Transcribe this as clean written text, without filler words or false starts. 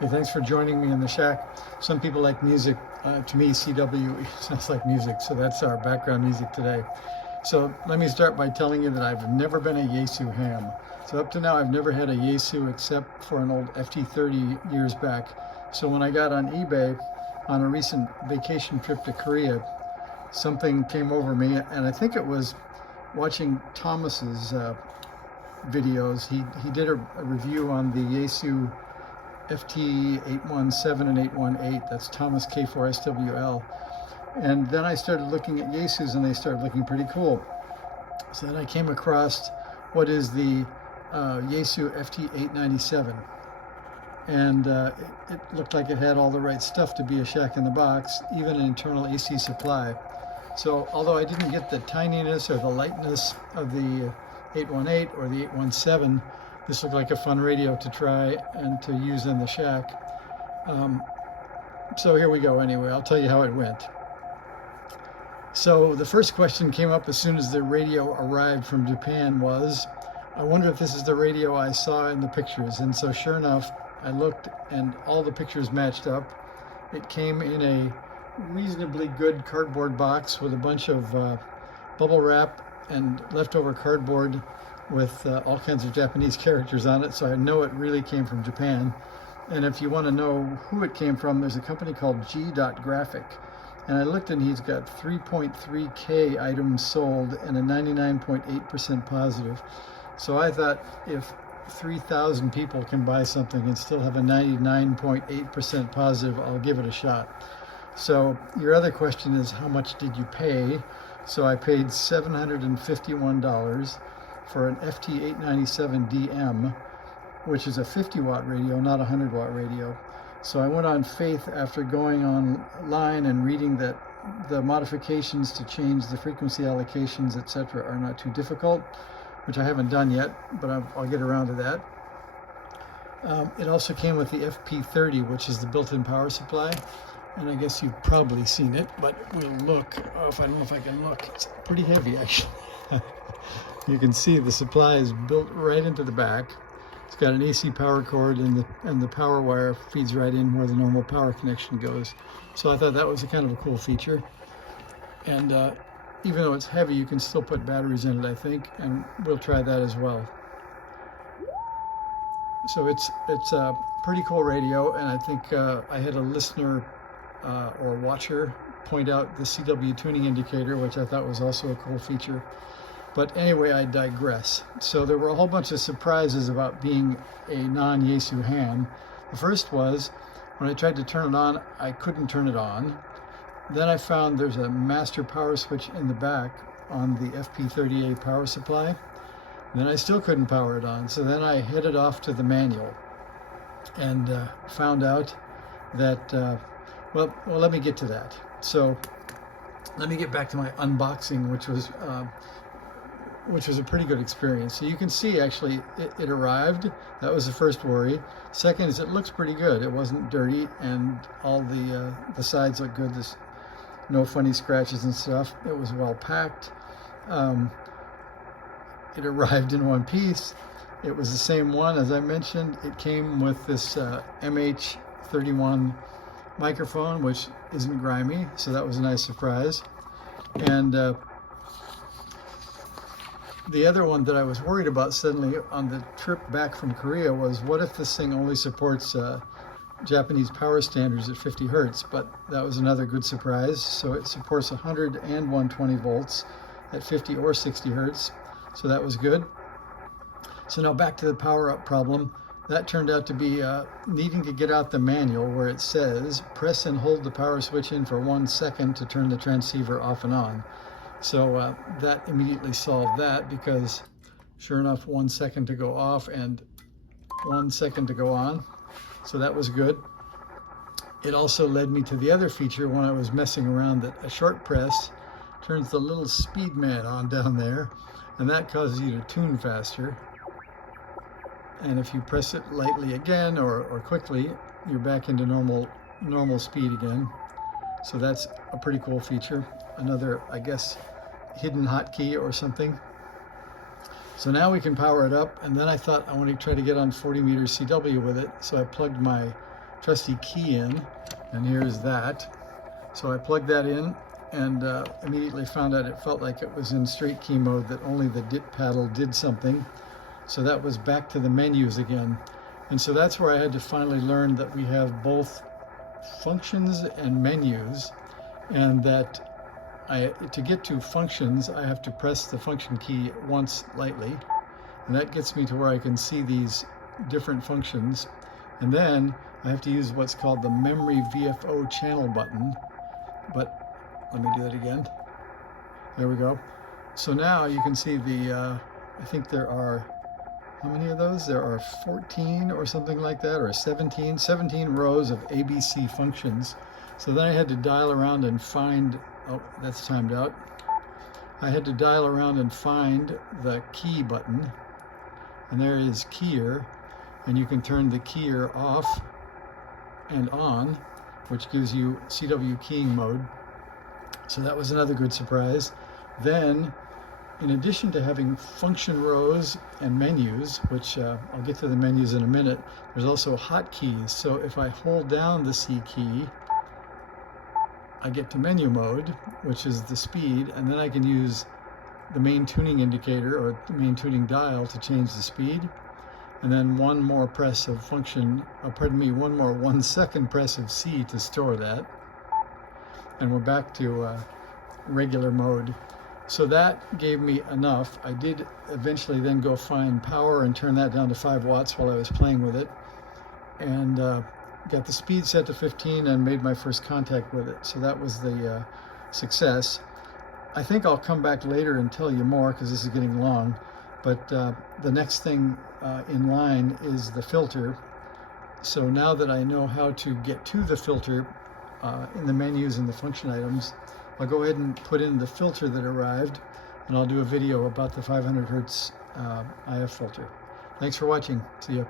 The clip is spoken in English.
Hey, thanks for joining me in the shack. Some people like music. To me, CW sounds like music, so that's our background music today. So let me start by telling you that I've never been a Yaesu ham. So up to now, I've never had a Yaesu except for an old FT-30 years back. So when I got on eBay on a recent vacation trip to Korea, something came over me, and I think it was watching Thomas's videos. He did a review on the Yaesu FT-817 and 818. That's Thomas K4SWL. And then I started looking at Yaesus, and they started looking pretty cool. So then I came across what is the Yaesu FT-897. And it looked like it had all the right stuff to be a shack in the box, even an internal AC supply. So although I didn't get the tininess or the lightness of the 818 or the 817, this looked like a fun radio to try and to use in the shack. So here we go anyway. I'll tell you how it went. So the first question came up as soon as the radio arrived from Japan was, I wonder if this is the radio I saw in the pictures. And so sure enough, I looked and all the pictures matched up. It came in a reasonably good cardboard box with a bunch of bubble wrap and leftover cardboard with all kinds of Japanese characters on it, so I know it really came from Japan. And if you want to know who it came from, there's a company called G.Graphic. And I looked, and he's got 3.3K items sold and a 99.8% positive. So I thought if 3,000 people can buy something and still have a 99.8% positive, I'll give it a shot. So your other question is, how much did you pay? So I paid $751 for an FT-897DM, which is a 50-watt radio, not a 100-watt radio. So I went on faith after going online and reading that the modifications to change the frequency allocations, etc., are not too difficult, which I haven't done yet, but I'll get around to that. It also came with the FP30, which is the built-in power supply. And I guess you've probably seen it, but we'll look. I don't know if I can look. It's pretty heavy, actually. You can see the supply is built right into the back. It's got an AC power cord, and the power wire feeds right in where the normal power connection goes. So I thought that was a kind of a cool feature. And even though it's heavy, you can still put batteries in it, I think, and we'll try that as well. So it's a pretty cool radio, and I think I had a listener or watcher point out the CW tuning indicator, which I thought was also a cool feature. But anyway, I digress. So there were a whole bunch of surprises about being a non-Yaesu ham. The first was, when I tried to turn it on, I couldn't turn it on. Then I found there's a master power switch in the back on the FP30A power supply. Then I still couldn't power it on. So then I headed off to the manual and found out that, well, let me get to that. So let me get back to my unboxing, which was a pretty good experience. So you can see, actually, it arrived. That was the first worry. Second is it looks pretty good. It wasn't dirty, and all the sides look good. There's no funny scratches and stuff. It was well packed. It arrived in one piece. It was the same one, as I mentioned. It came with this MH31 microphone, which isn't grimy, so that was a nice surprise. And the other one that I was worried about suddenly on the trip back from Korea was, what if this thing only supports Japanese power standards at 50 hertz? But that was another good surprise. So it supports 100 and 120 volts at 50 or 60 hertz. So that was good. So now back to the power up problem. That turned out to be needing to get out the manual where it says, press and hold the power switch in for 1 second to turn the transceiver off and on. So that immediately solved that, because sure enough, 1 second to go off and 1 second to go on. So that was good. It also led me to the other feature when I was messing around, that a short press turns the little speed man on down there, and that causes you to tune faster. And if you press it lightly again or quickly, you're back into normal speed again. So that's a pretty cool feature. Another, I guess, hidden hotkey or something. So now we can power it up, and then I thought I want to try to get on 40 meters CW with it. So I plugged my trusty key in, and here's that. So I plugged that in and immediately found out it felt like it was in straight key mode, that only the dip paddle did something. So that was back to the menus again. And so that's where I had to finally learn that we have both functions and menus, and that to get to functions, I have to press the function key once lightly, and that gets me to where I can see these different functions. And then I have to use what's called the memory VFO channel button. But let me do that again. There we go. So now you can see the, I think there are, how many of those? There are 14 or something like that, or 17 rows of ABC functions. So then I had to dial around and find, oh, that's timed out. I had to dial around and find the key button, and there is keyer, and you can turn the keyer off and on, which gives you CW keying mode. So that was another good surprise. Then, in addition to having function rows and menus, which I'll get to the menus in a minute, there's also hotkeys. So if I hold down the C key, I get to menu mode, which is the speed, and then I can use the main tuning indicator or the main tuning dial to change the speed. And then one more press of function, one more 1 second press of C to store that. And we're back to regular mode. So that gave me enough. I did eventually then go find power and turn that down to 5 watts while I was playing with it. And got the speed set to 15 and made my first contact with it. So that was the success. I think I'll come back later and tell you more because this is getting long. But the next thing in line is the filter. So now that I know how to get to the filter in the menus and the function items, I'll go ahead and put in the filter that arrived, and I'll do a video about the 500 Hertz IF filter. Thanks for watching. See ya.